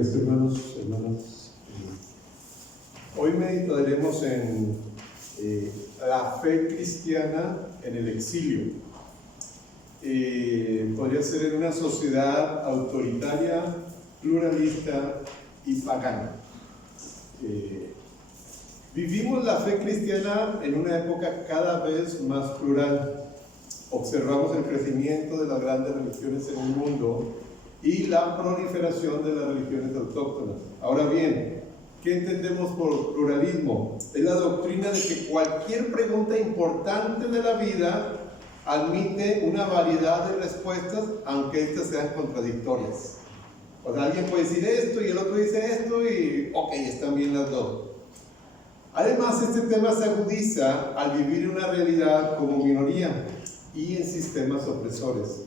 días, hermanos, hermanas. Hoy meditaremos en la fe cristiana en el exilio. Podría ser en una sociedad autoritaria, pluralista y pagana. Vivimos la fe cristiana en una época cada vez más plural. Observamos el crecimiento de las grandes religiones en el mundo y la proliferación de las religiones autóctonas. Ahora bien, ¿qué entendemos por pluralismo? Es la doctrina de que cualquier pregunta importante de la vida admite una variedad de respuestas, aunque éstas sean contradictorias. O sea, alguien puede decir esto y el otro dice esto y ok, están bien las dos. Además, este tema se agudiza al vivir en una realidad como minoría y en sistemas opresores.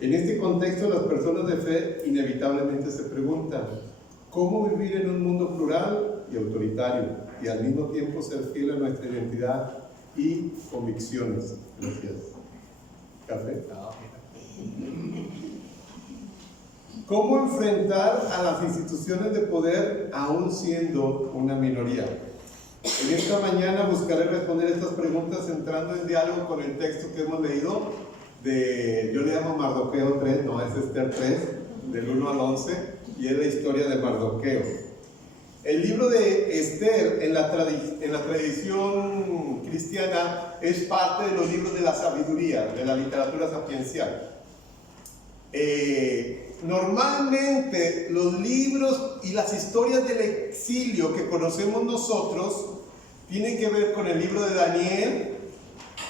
En este contexto, las personas de fe inevitablemente se preguntan: ¿cómo vivir en un mundo plural y autoritario y al mismo tiempo ser fiel a nuestra identidad y convicciones? Gracias. ¿Café? ¿Cómo enfrentar a las instituciones de poder aún siendo una minoría? En esta mañana buscaré responder estas preguntas entrando en diálogo con el texto que hemos leído yo le llamo Mardoqueo 3, no, es Esther 3, del 1 al 11, y es la historia de Mardoqueo. El libro de Esther en la tradición cristiana es parte de los libros de la sabiduría, de la literatura sapiencial. Normalmente los libros y las historias del exilio que conocemos nosotros tienen que ver con el libro de Daniel,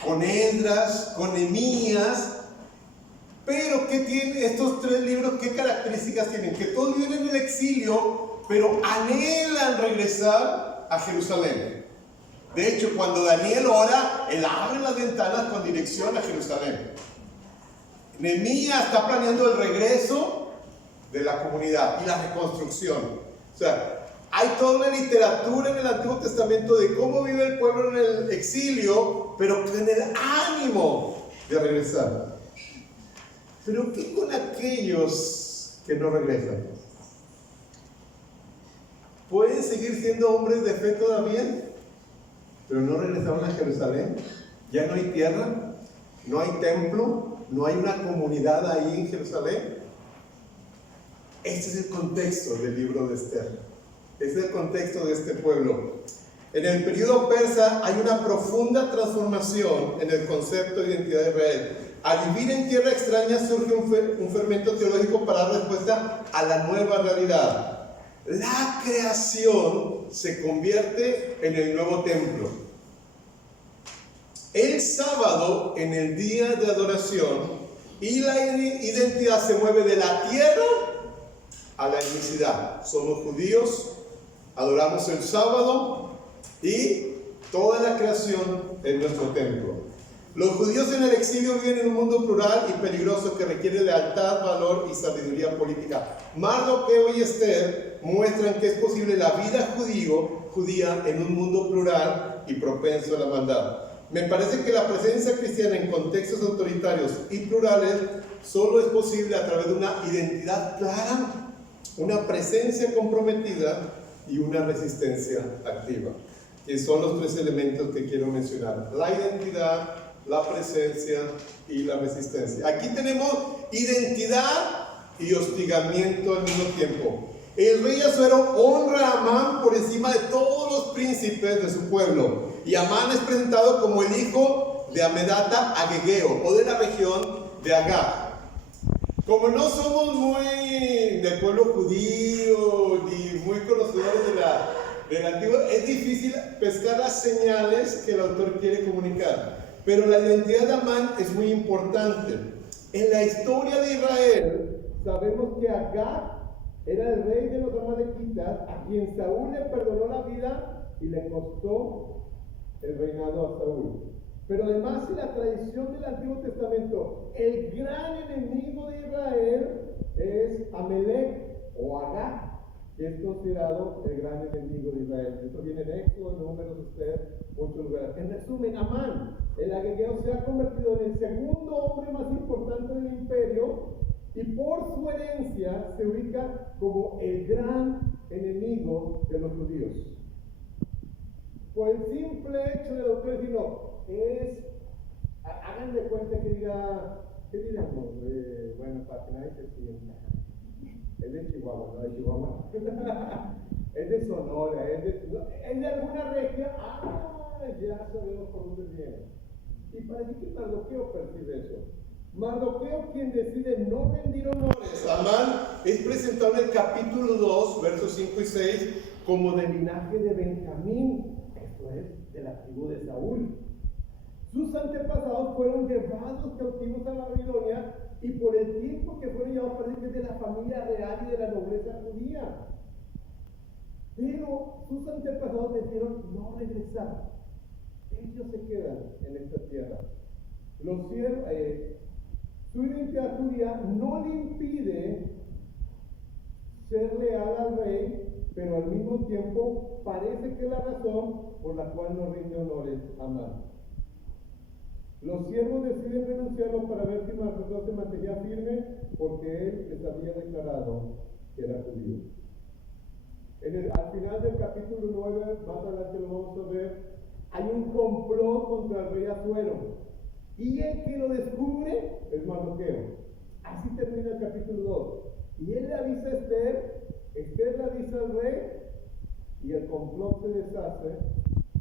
con Esdras, con Nehemías. Pero ¿qué tienen estos tres libros? ¿Qué características tienen? Que todos viven en el exilio, pero anhelan regresar a Jerusalén. De hecho, cuando Daniel ora, él abre las ventanas con dirección a Jerusalén. Nehemías está planeando el regreso de la comunidad y la reconstrucción. O sea, hay toda una literatura en el Antiguo Testamento de cómo vive el pueblo en el exilio, pero con el ánimo de regresar. Pero ¿qué con aquellos que no regresan? ¿Pueden seguir siendo hombres de fe todavía? Pero no regresaron a Jerusalén. Ya no hay tierra, no hay templo, no hay una comunidad ahí en Jerusalén. Este es el contexto del libro de Esther. Este es el contexto de este pueblo. En el periodo persa hay una profunda transformación en el concepto de identidad de Israel. Al vivir en tierra extraña surge un fermento teológico para dar respuesta a la nueva realidad. La creación se convierte en el nuevo templo. El sábado en el día de adoración y la identidad se mueve de la tierra a la etnicidad. Somos judíos, adoramos el sábado y toda la creación es nuestro templo. Los judíos en el exilio viven en un mundo plural y peligroso que requiere lealtad, valor y sabiduría política. Mardoqueo y Esther muestran que es posible la vida judía en un mundo plural y propenso a la maldad. Me parece que la presencia cristiana en contextos autoritarios y plurales solo es posible a través de una identidad clara, una presencia comprometida y una resistencia activa, que son los tres elementos que quiero mencionar: la identidad, la presencia y la resistencia. Aquí tenemos identidad y hostigamiento al mismo tiempo. El rey Asuero honra a Amán por encima de todos los príncipes de su pueblo, y Amán es presentado como el hijo de Amedata Agegeo, o de la región de Agag. Como no somos muy del pueblo judío ni muy conocedores del antiguo, es difícil pescar las señales que el autor quiere comunicar. Pero la identidad de Amán es muy importante. En la historia de Israel sabemos que Agag era el rey de los amalecitas, a quien Saúl le perdonó la vida y le costó el reinado a Saúl. Pero además, en la tradición del Antiguo Testamento, el gran enemigo de Israel es Amalec o Agag, que es considerado el gran enemigo de Israel. Esto viene en Éxodo, Números, Esther, muchos lugares. En resumen, Amán, el agegeo, se ha convertido en el segundo hombre más importante del imperio y por su herencia se ubica como el gran enemigo de los judíos. Por el simple hecho de lo que digo, hagan de cuenta que diga, ¿qué diríamos? Bueno, para que nadie se sienta. Es de Chihuahua, no de Chihuahua. Es de Sonora, es de alguna región. Ya sabemos por dónde viene. Y parece que Mardoqueo percibe eso. Mardoqueo, quien decide no rendir honores a Amán, es presentado en el capítulo 2, versos 5 y 6, como del linaje de Benjamín, esto es, de la tribu de Saúl. Sus antepasados fueron llevados cautivos a Babilonia y por el tiempo que fueron llevados parece que es de la familia real y de la nobleza judía. Pero sus antepasados decidieron no regresar. Ellos se quedan en esta tierra. Su identidad judía no le impide ser leal al rey, pero al mismo tiempo parece que es la razón por la cual no rinde honores a Amán. Los siervos deciden renunciarlo para ver si Mardoqueo se mantenía firme, porque él les había declarado que era judío. Al final del capítulo 9, más adelante lo vamos a ver, hay un complot contra el rey Asuero. Y el que lo descubre es Mardoqueo. Así termina el capítulo 2. Y él le avisa a Esther le avisa al rey, y el complot se deshace,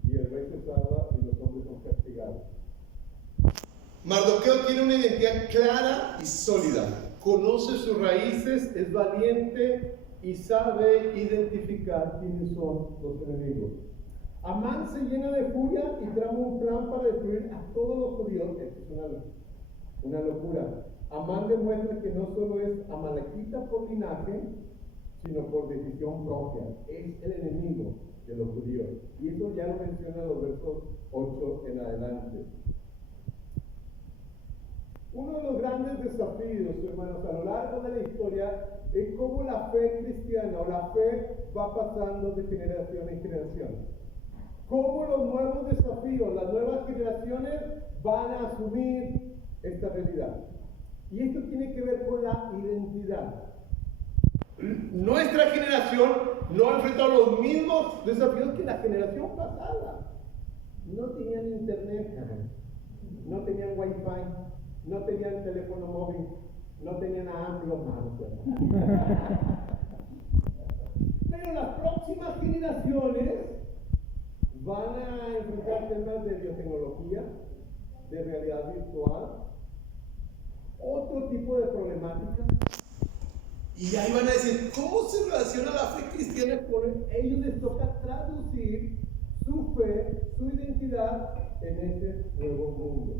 y el rey se salva, y los hombres son castigados. Mardoqueo tiene una identidad clara y sólida. Conoce sus raíces, es valiente y sabe identificar quiénes son los enemigos. Amán se llena de furia y trama un plan para destruir a todos los judíos. Esto es una locura. Amán demuestra que no solo es amalekita por linaje, sino por decisión propia. Es el enemigo de los judíos. Y eso ya lo menciona los versos 8 en adelante. Uno de los grandes desafíos, hermanos, a lo largo de la historia es cómo la fe cristiana o la fe va pasando de generación en generación. Cómo los nuevos desafíos, las nuevas generaciones van a asumir esta realidad. Y esto tiene que ver con la identidad. Nuestra generación no ha enfrentado los mismos desafíos que la generación pasada. No tenían internet, no tenían wifi, no tenían teléfono móvil, no tenían AMLO, pero las próximas generaciones van a enfrentar temas de biotecnología, de realidad virtual, otro tipo de problemáticas. Y ahí van a decir, ¿cómo se relaciona la fe cristiana con ellos? Les toca traducir su fe, su identidad en ese nuevo mundo.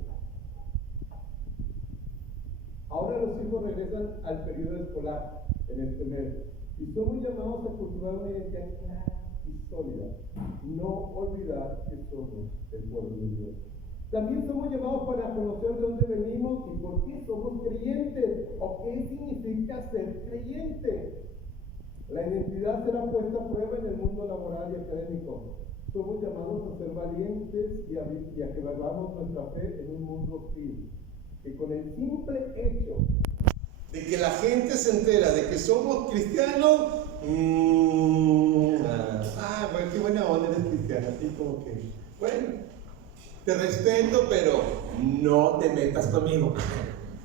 Ahora los hijos regresan al periodo escolar en este mes y somos llamados a cultivar una identidad clara y sólida. No olvidar que somos el pueblo de Dios. También somos llamados para conocer de dónde venimos y por qué somos creyentes o qué significa ser creyente. La identidad será puesta a prueba en el mundo laboral y académico. Somos llamados a ser valientes y a que vivamos nuestra fe en un mundo hostil. Que con el simple hecho de que la gente se entera de que somos cristianos, bueno, qué buena onda eres cristiana, así como que, bueno, te respeto, pero no te metas conmigo.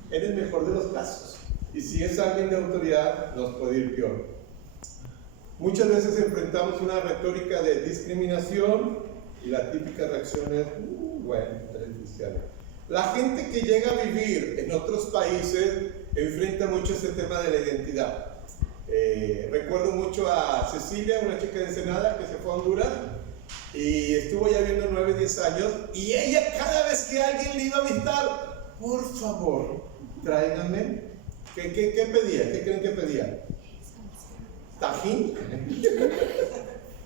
En el mejor de los casos. Y si es alguien de autoridad, nos puede ir peor. Muchas veces enfrentamos una retórica de discriminación y la típica reacción es, bueno, eres cristiano. La gente que llega a vivir en otros países enfrenta mucho ese tema de la identidad. Recuerdo mucho a Cecilia, una chica de Ensenada que se fue a Honduras y estuvo ya viviendo 9, 10 años, y ella cada vez que alguien le iba a visitar, por favor, tráiganme. ¿Qué pedía? ¿Qué creen que pedía? Tajín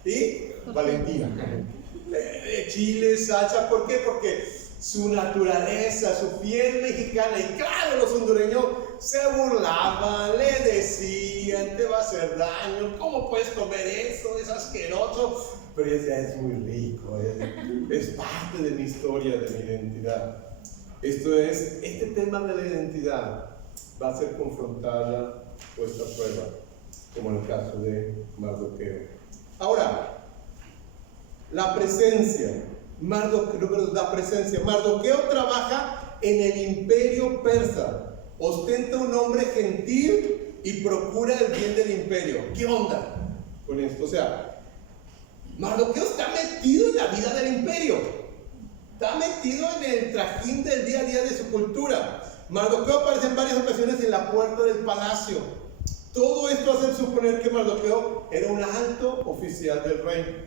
y Valentina. Chile, salsa, ¿por qué? Porque su naturaleza, su piel mexicana, y claro, los hondureños se burlaban, le decían, te va a hacer daño, ¿cómo puedes comer eso? Es asqueroso. Pero ella decía, es muy rico, es parte de mi historia, de mi identidad. Este tema de la identidad va a ser confrontada, puesta a prueba, como en el caso de Mardoqueo. Ahora, la presencia. Mardoqueo trabaja en el imperio persa, ostenta un nombre gentil y procura el bien del imperio. ¿Qué onda con esto? O sea, Mardoqueo está metido en la vida del imperio, está metido en el trajín del día a día de su cultura. Mardoqueo aparece en varias ocasiones en la puerta del palacio. Todo esto hace suponer que Mardoqueo era un alto oficial del rey.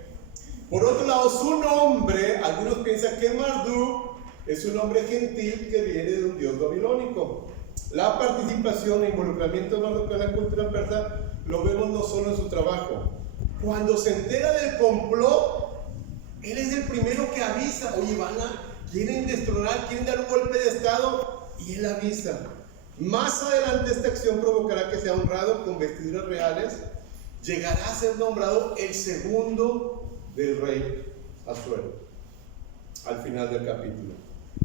Por otro lado, su nombre, algunos piensan que Marduk es un nombre gentil que viene de un dios babilónico. La participación e involucramiento de Mardoqueo en la cultura persa lo vemos no solo en su trabajo. Cuando se entera del complot, él es el primero que avisa: oye, quieren destronar, quieren dar un golpe de estado, y él avisa. Más adelante esta acción provocará que sea honrado con vestiduras reales. Llegará a ser nombrado el segundo del rey Asuero al final del capítulo.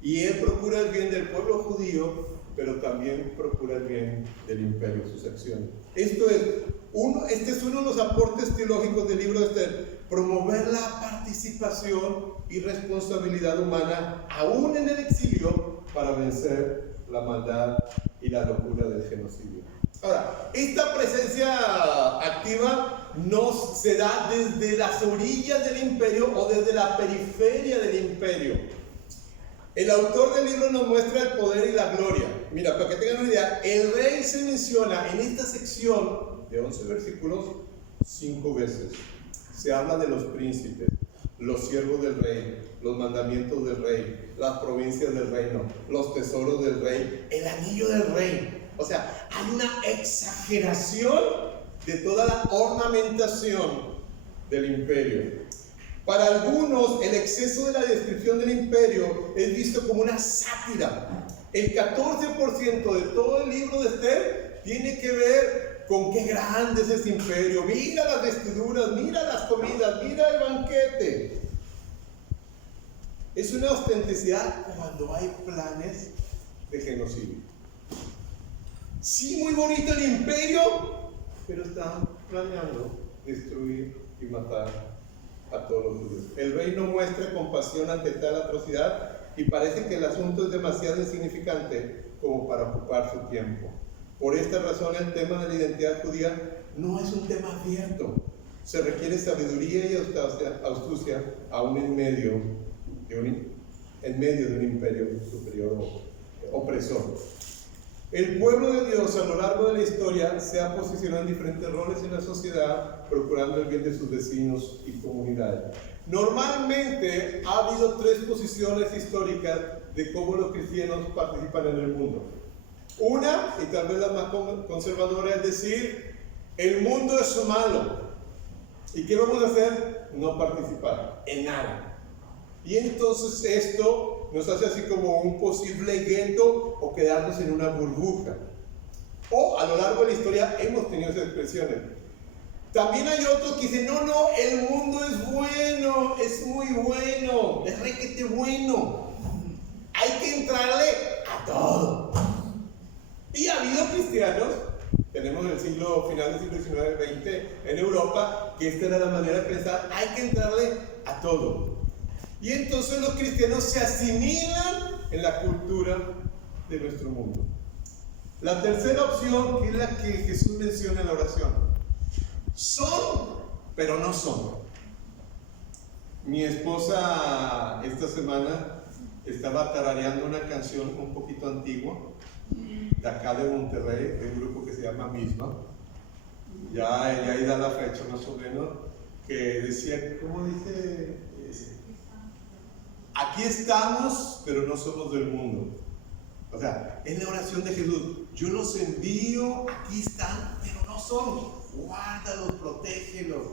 Y él procura el bien del pueblo judío, pero también procura el bien del imperio, sus acciones. Este es uno de los aportes teológicos del libro de Esther: promover la participación y responsabilidad humana, aún en el exilio, para vencer la maldad y la locura del genocidio. Ahora, esta presencia activa no se da desde las orillas del imperio o desde la periferia del imperio. El autor del libro nos muestra el poder y la gloria. Mira, para que tengan una idea, el rey se menciona en esta sección de 11 versículos 5 veces. Se habla de los príncipes, los siervos del rey, los mandamientos del rey, las provincias del reino, los tesoros del rey, el anillo del rey. O sea, hay una exageración de toda la ornamentación del imperio. Para algunos, el exceso de la descripción del imperio es visto como una sátira. El 14% de todo el libro de Esther tiene que ver con qué grande es ese imperio. Mira las vestiduras, mira las comidas, mira el banquete. Es una ostentacidad cuando hay planes de genocidio. Sí, muy bonito el imperio, pero están planeando destruir y matar a todos los judíos. El rey no muestra compasión ante tal atrocidad y parece que el asunto es demasiado insignificante como para ocupar su tiempo. Por esta razón, el tema de la identidad judía no es un tema abierto. Se requiere sabiduría y astucia aún en medio de un imperio superior opresor. El pueblo de Dios a lo largo de la historia se ha posicionado en diferentes roles en la sociedad, procurando el bien de sus vecinos y comunidades. Normalmente ha habido 3 posiciones históricas de cómo los cristianos participan en el mundo. Una, y tal vez la más conservadora, es decir: el mundo es malo. ¿Y qué vamos a hacer? No participar en nada. Y entonces esto nos hace así como un posible gueto o quedarnos en una burbuja. O a lo largo de la historia hemos tenido esas expresiones. También hay otros que dicen: no, el mundo es bueno, es muy bueno, es requete bueno. Hay que entrarle a todo. Y ha habido cristianos, tenemos el final del siglo XIX-XX en Europa, que esta era la manera de pensar: hay que entrarle a todo. Y entonces los cristianos se asimilan en la cultura de nuestro mundo. La tercera opción, que es la que Jesús menciona en la oración: son, pero no son. Mi esposa esta semana estaba tarareando una canción un poquito antigua, de acá de Monterrey, de un grupo que se llama Misma. Ya ahí da la fecha más o menos, que decía, ¿cómo dice? Aquí estamos, pero no somos del mundo. O sea, es la oración de Jesús: yo los envío, aquí están, pero no son. Guárdalos, protégelos.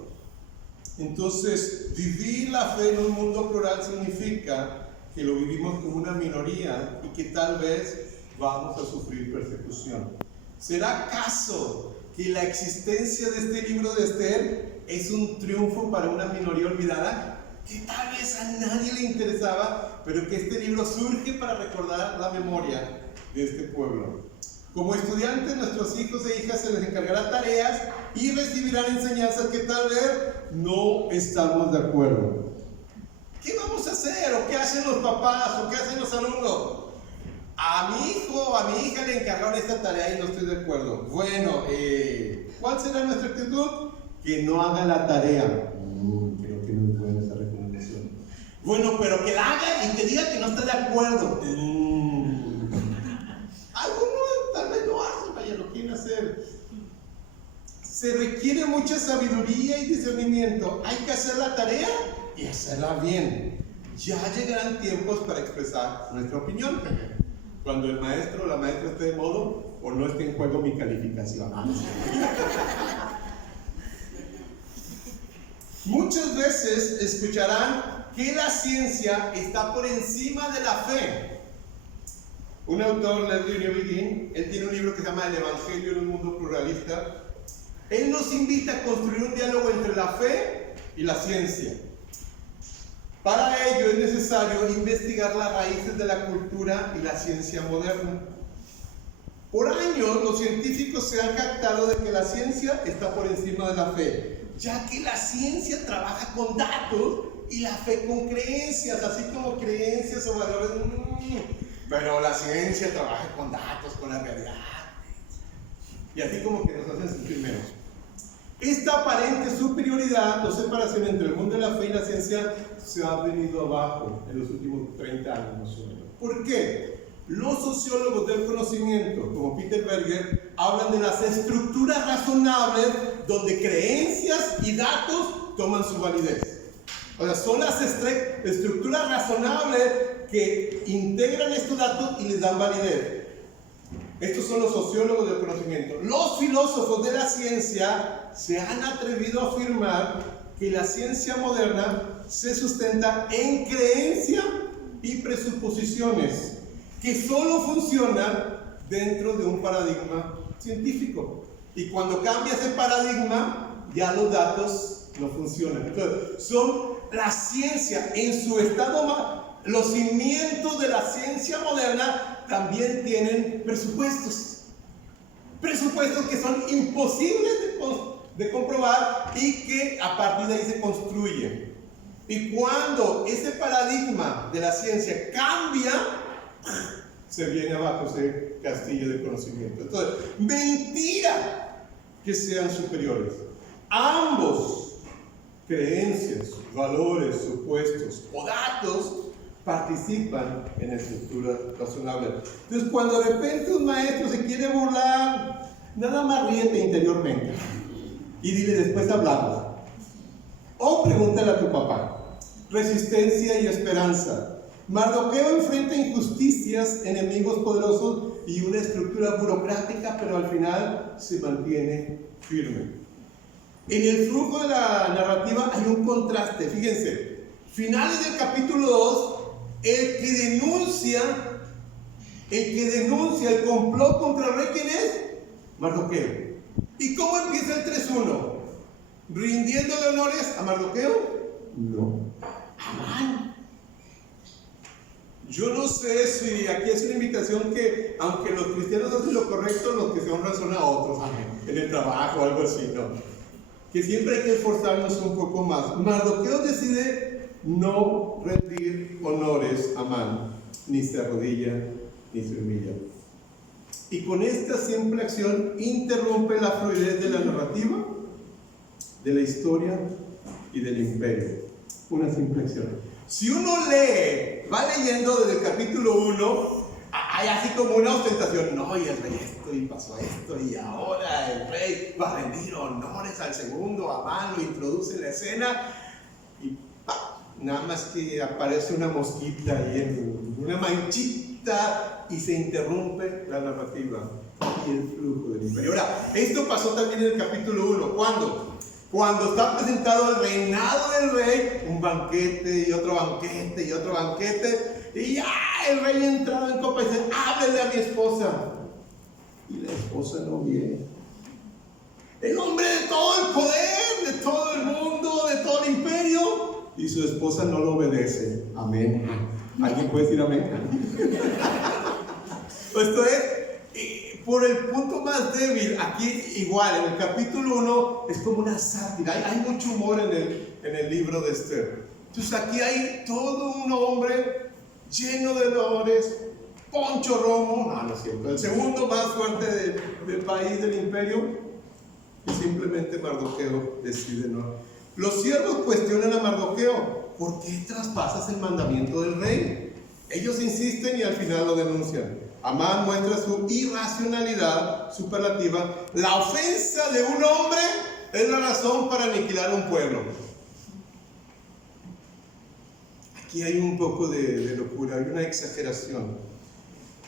Entonces, vivir la fe en un mundo plural significa que lo vivimos como una minoría y que tal vez vamos a sufrir persecución. ¿Será acaso que la existencia de este libro de Esther es un triunfo para una minoría olvidada? Que tal vez a nadie le interesaba, pero que este libro surge para recordar la memoria de este pueblo. Como estudiantes, nuestros hijos e hijas se les encargará tareas y recibirán enseñanzas que tal vez no estamos de acuerdo. ¿Qué vamos a hacer? ¿O qué hacen los papás? ¿O qué hacen los alumnos? A mi hijo o a mi hija le encargaron esta tarea y no estoy de acuerdo. Bueno, ¿cuál será nuestra actitud? Que no haga la tarea. Creo que no es buena esa recomendación. Bueno, pero que la haga y que diga que no está de acuerdo. Algunos tal vez lo hacen, vaya, lo quieren hacer. Se requiere mucha sabiduría y discernimiento. Hay que hacer la tarea y hacerla bien. Ya llegarán tiempos para expresar nuestra opinión. Cuando el maestro o la maestra esté de modo o no esté en juego mi calificación. Muchas veces escucharán que la ciencia está por encima de la fe. Un autor, Leslie Newbegin, él tiene un libro que se llama El Evangelio en un mundo pluralista. Él nos invita a construir un diálogo entre la fe y la ciencia. Para ello es necesario investigar las raíces de la cultura y la ciencia moderna. Por años los científicos se han jactado de que la ciencia está por encima de la fe, ya que la ciencia trabaja con datos y la fe con creencias, así como creencias o valores. Pero la ciencia trabaja con datos, con la realidad. Y así como que nos hacen sentir menos. Esta aparente superioridad o separación entre el mundo de la fe y la ciencia se ha venido abajo en los últimos 30 años más o menos. ¿Por qué? Los sociólogos del conocimiento, como Peter Berger, hablan de las estructuras razonables donde creencias y datos toman su validez. O sea, son las estructuras razonables que integran estos datos y les dan validez. Estos son los sociólogos del conocimiento. Los filósofos de la ciencia se han atrevido a afirmar que la ciencia moderna se sustenta en creencia y presuposiciones que solo funcionan dentro de un paradigma científico. Y cuando cambia ese paradigma, ya los datos no funcionan. Entonces, son la ciencia en su estado los cimientos de la ciencia moderna también tienen presupuestos. Presupuestos que son imposibles de comprobar y que a partir de ahí se construyen. Y cuando ese paradigma de la ciencia cambia, se viene abajo ese castillo de conocimiento. Entonces, mentira que sean superiores. Ambos, creencias, valores, supuestos o datos, participan en estructuras razonables. Entonces, cuando de repente un maestro se quiere burlar, nada más ríete interiormente y dile: después hablamos. O pregúntale a tu papá. Resistencia y esperanza. Mardoqueo enfrenta injusticias, enemigos poderosos y una estructura burocrática, pero al final se mantiene firme. En el flujo de la narrativa hay un contraste. Fíjense, finales del capítulo 2, el que denuncia el complot contra el rey, ¿quién es? Mardoqueo. ¿Y cómo empieza el 3:1? ¿Rindiéndole honores a Mardoqueo? No. Amán. Yo no sé si aquí es una invitación que, aunque los cristianos hacen lo correcto, los que se honran son a otros, en el trabajo o algo así, ¿no? Que siempre hay que esforzarnos un poco más. Mardoqueo decide no rendir honores a Amán, ni se arrodilla, ni se humilla. Y con esta simple acción interrumpe la fluidez de la narrativa, de la historia y del imperio. Una simple acción. Si uno va leyendo desde el capítulo 1, hay así como una ostentación. No, y el rey esto, y pasó esto, y ahora el rey va a rendir honores al segundo, Amán lo introduce en la escena, y nada más que aparece una mosquita ahí, una manchita, y se interrumpe la narrativa y el flujo del imperio. Ahora, esto pasó también en el capítulo 1. ¿Cuándo? Cuando está presentado el reinado del rey, un banquete y otro banquete y otro banquete, y ya el rey entrado en copa y dice: háblele a mi esposa. Y la esposa no viene. El hombre de todo el poder, de todo el mundo, de todo el imperio, y su esposa no lo obedece. Amén. ¿Alguien puede decir amén? Esto es, por el punto más débil. Aquí igual, en el capítulo 1 es como una sátira, hay mucho humor en el libro de Esther. Entonces aquí hay todo un hombre lleno de dolores, Poncho Romo, no es cierto, el segundo más fuerte del país, del imperio, y simplemente Mardoqueo decide no. Los siervos cuestionan a Mardoqueo: ¿por qué traspasas el mandamiento del rey? Ellos insisten y al final lo denuncian. Amán muestra su irracionalidad superlativa. La ofensa de un hombre es la razón para aniquilar un pueblo. Aquí hay un poco de locura, hay una exageración.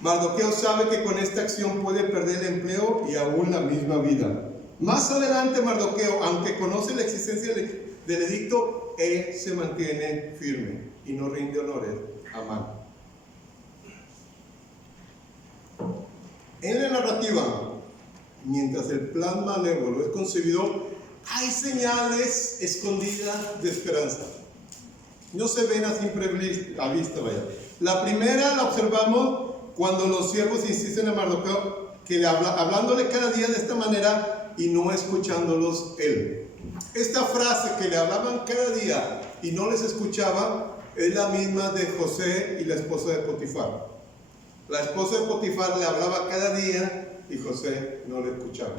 Mardoqueo sabe que con esta acción puede perder el empleo y aún la misma vida. Más adelante Mardoqueo, aunque conoce la existencia del edicto, él se mantiene firme y no rinde honores a Amán. En la narrativa, mientras el plan malévolo es concebido, hay señales escondidas de esperanza. No se ven a simple vista, vaya. La primera la observamos cuando los siervos insisten a Mardoqueo hablándole cada día de esta manera y no escuchándolos él. Esta frase que le hablaban cada día y no les escuchaba es la misma de José y la esposa de Potifar. La esposa de Potifar le hablaba cada día y José no le escuchaba.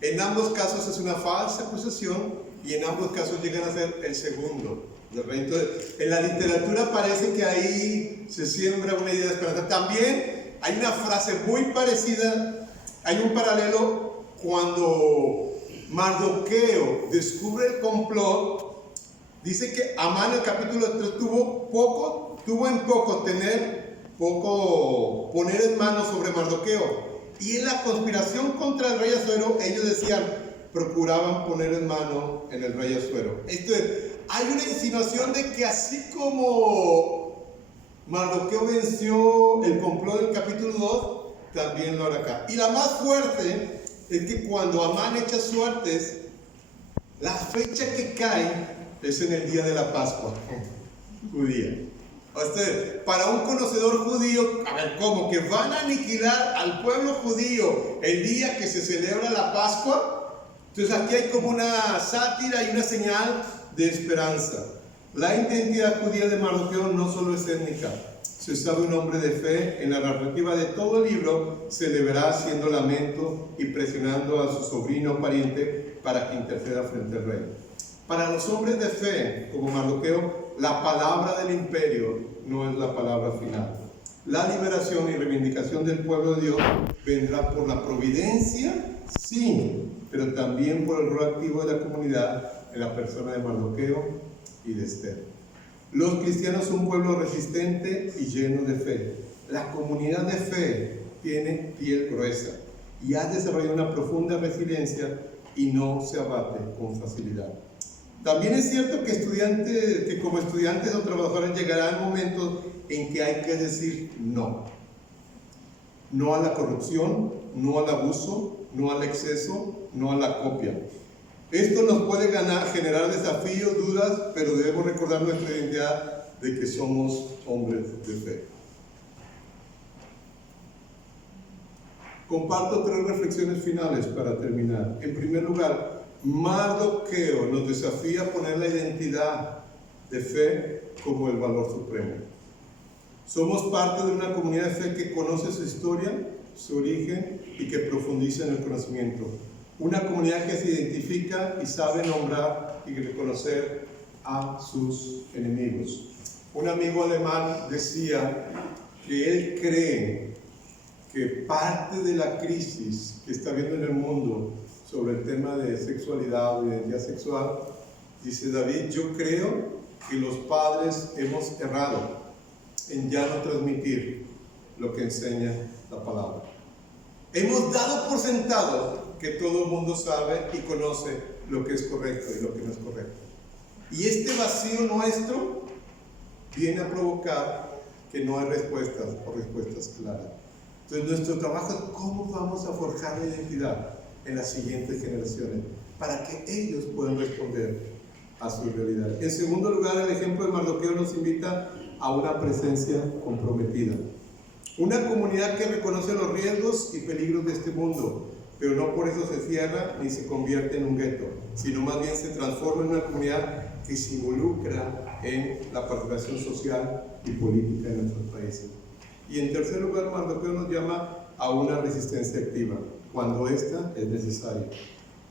En ambos casos es una falsa acusación y en ambos casos llegan a ser el segundo del rey. Entonces, en la literatura parece que ahí se siembra una idea de esperanza. También hay una frase muy parecida, hay un paralelo cuando Mardoqueo descubre el complot. Dice que Amán en el capítulo 3 tuvo en poco poner en manos sobre Mardoqueo. Y en la conspiración contra el rey Asuero, ellos procuraban poner en mano en el rey Asuero. Hay una insinuación de que así como Mardoqueo venció el complot del capítulo 2, también lo hará acá. Y la más fuerte es que cuando Amán echa suertes, la fecha que cae es en el día de la Pascua judía. Para un conocedor judío, a ver, ¿cómo? ¿Que van a aniquilar al pueblo judío el día que se celebra la Pascua? Entonces aquí hay como una sátira y una señal de esperanza. La identidad judía de Mardoqueo no solo es étnica. Se sabe un hombre de fe. En la narrativa de todo el libro se le verá haciendo lamento y presionando a su sobrino o pariente para que interceda frente al rey. Para los hombres de fe, como Mardoqueo, la palabra del imperio no es la palabra final. La liberación y reivindicación del pueblo de Dios vendrá por la providencia, sí, pero también por el rol activo de la comunidad en la persona de Mardoqueo y de Esther. Los cristianos son un pueblo resistente y lleno de fe. La comunidad de fe tiene piel gruesa y ha desarrollado una profunda resiliencia y no se abate con facilidad. También es cierto que como estudiantes o trabajadores llegarán momentos en que hay que decir no. No a la corrupción, no al abuso, no al exceso, no a la copia. Esto nos puede generar desafíos, dudas, pero debemos recordar nuestra identidad de que somos hombres de fe. Comparto 3 reflexiones finales para terminar. En primer lugar, Mardoqueo nos desafía a poner la identidad de fe como el valor supremo. Somos parte de una comunidad de fe que conoce su historia, su origen y que profundiza en el conocimiento. Una comunidad que se identifica y sabe nombrar y reconocer a sus enemigos. Un amigo alemán decía que él cree que parte de la crisis que está habiendo en el mundo sobre el tema de sexualidad o identidad sexual, dice David, yo creo que los padres hemos errado en ya no transmitir lo que enseña la palabra. Hemos dado por sentado que todo el mundo sabe y conoce lo que es correcto y lo que no es correcto. Y este vacío nuestro viene a provocar que no hay respuestas o respuestas claras. Entonces nuestro trabajo es cómo vamos a forjar la identidad en las siguientes generaciones para que ellos puedan responder a su realidad. En segundo lugar, el ejemplo de Mardoqueo nos invita a una presencia comprometida. Una comunidad que reconoce los riesgos y peligros de este mundo, pero no por eso se cierra ni se convierte en un gueto, sino más bien se transforma en una comunidad que se involucra en la participación social y política en nuestros países. Y en tercer lugar, Mardoqueo nos llama a una resistencia activa, cuando esta es necesaria.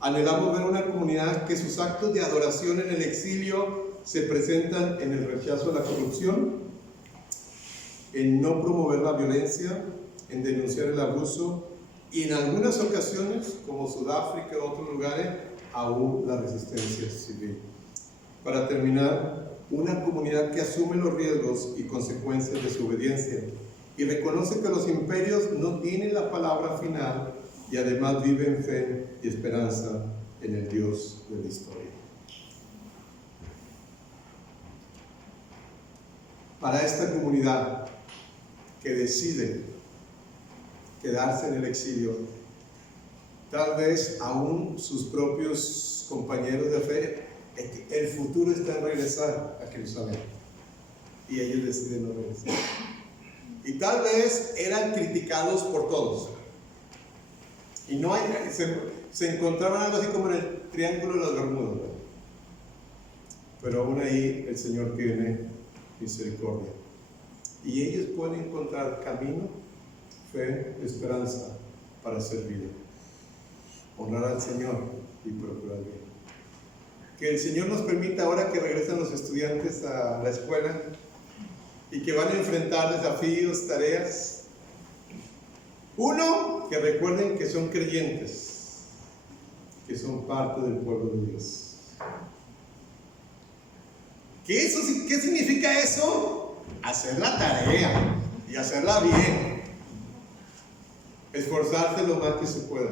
Anhelamos ver una comunidad que sus actos de adoración en el exilio se presentan en el rechazo a la corrupción, en no promover la violencia, en denunciar el abuso y en algunas ocasiones, como Sudáfrica u otros lugares, aún la resistencia civil. Para terminar, una comunidad que asume los riesgos y consecuencias de su obediencia y reconoce que los imperios no tienen la palabra final y además vive en fe y esperanza en el Dios de la historia. Para esta comunidad que decide quedarse en el exilio, tal vez aún sus propios compañeros de fe, el futuro está en regresar a Jerusalén, y ellos deciden no regresar. Y tal vez eran criticados por todos, y no hay, se encontraban algo así como en el Triángulo de las Bermudas, ¿no? Pero aún ahí el Señor tiene misericordia. Y ellos pueden encontrar camino, fe, esperanza para servir. Honrar al Señor y procurar bien. Que el Señor nos permita, ahora que regresan los estudiantes a la escuela y que van a enfrentar desafíos, tareas, uno, que recuerden que son creyentes, que son parte del pueblo de Dios. ¿Qué significa eso? Hacer la tarea y hacerla bien, esforzarse lo más que se pueda,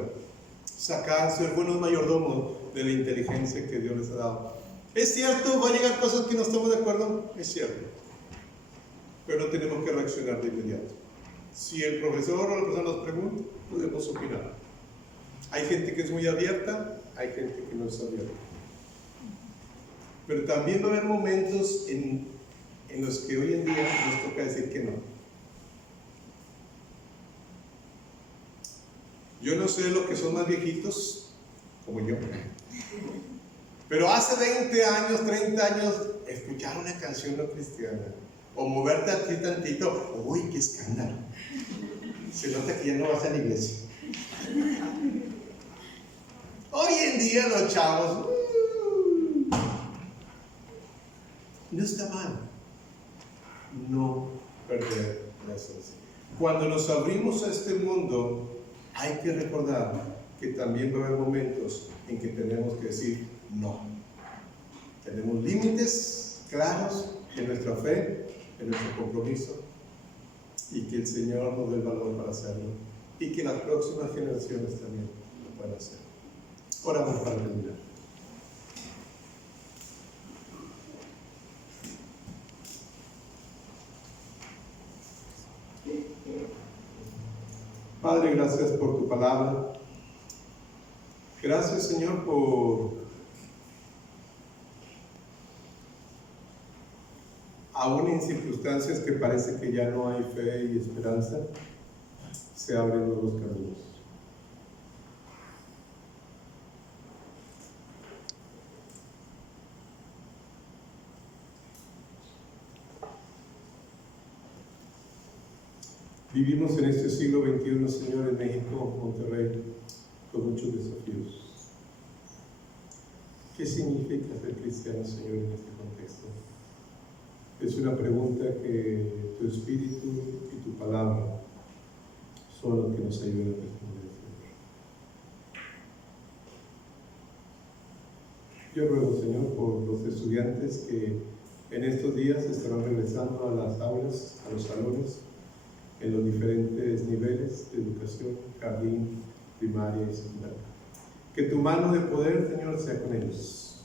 ser buenos mayordomos de la inteligencia que Dios les ha dado. Es cierto, va a llegar cosas que no estamos de acuerdo, es cierto, pero no tenemos que reaccionar de inmediato. Si el profesor o la persona nos pregunta, podemos opinar. Hay gente que es muy abierta, hay gente que no es abierta, pero también va a haber momentos en los que hoy en día nos toca decir que no. Yo no sé lo que son más viejitos, como yo, pero hace 20 años, 30 años, escuchar una canción no cristiana, o moverte aquí tantito, uy, qué escándalo. Se nota que ya no vas a la iglesia. Hoy en día los chavos, no está mal no perder la esencia. Cuando nos abrimos a este mundo, hay que recordar que también va a haber momentos en que tenemos que decir no. Tenemos límites claros en nuestra fe, en nuestro compromiso, y que el Señor nos dé el valor para hacerlo, y que las próximas generaciones también lo puedan hacer. Oramos para terminar. Padre, gracias por tu palabra. Gracias, Señor, por aún en circunstancias que parece que ya no hay fe y esperanza, se abren nuevos caminos. Vivimos en este siglo XXI, Señor, en México, Monterrey, con muchos desafíos. ¿Qué significa ser cristiano, Señor, en este contexto? Es una pregunta que tu Espíritu y tu palabra son los que nos ayudan a responder, Señor. Yo ruego, Señor, por los estudiantes que en estos días estarán regresando a las aulas, a los salones, en los diferentes niveles de educación, jardín, primaria y secundaria. Que tu mano de poder, Señor, sea con ellos.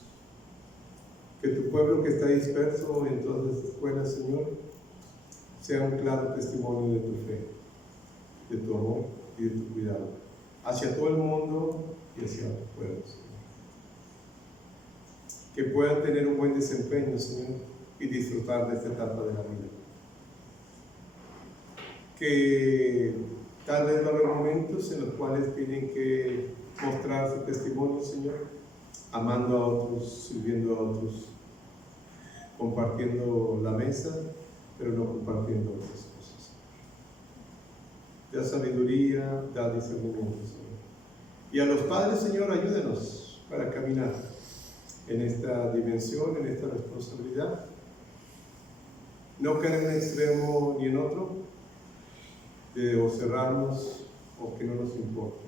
Que tu pueblo que está disperso en todas las escuelas, Señor, sea un claro testimonio de tu fe, de tu amor y de tu cuidado, hacia todo el mundo y hacia tu pueblo, Señor. Que puedan tener un buen desempeño, Señor, y disfrutar de esta etapa de la vida. que tal vez va a haber momentos en los cuales tienen que mostrar su testimonio, Señor, amando a otros, sirviendo a otros, compartiendo la mesa, pero no compartiendo otras cosas. Da sabiduría, da discernimiento, Señor. Y a los padres, Señor, ayúdenos para caminar en esta dimensión, en esta responsabilidad. No caer en un extremo ni en otro, de o cerrarnos o que no nos importa,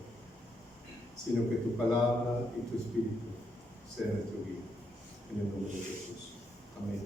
sino que tu palabra y tu espíritu sean nuestro guía. En el nombre de Jesús. Amén.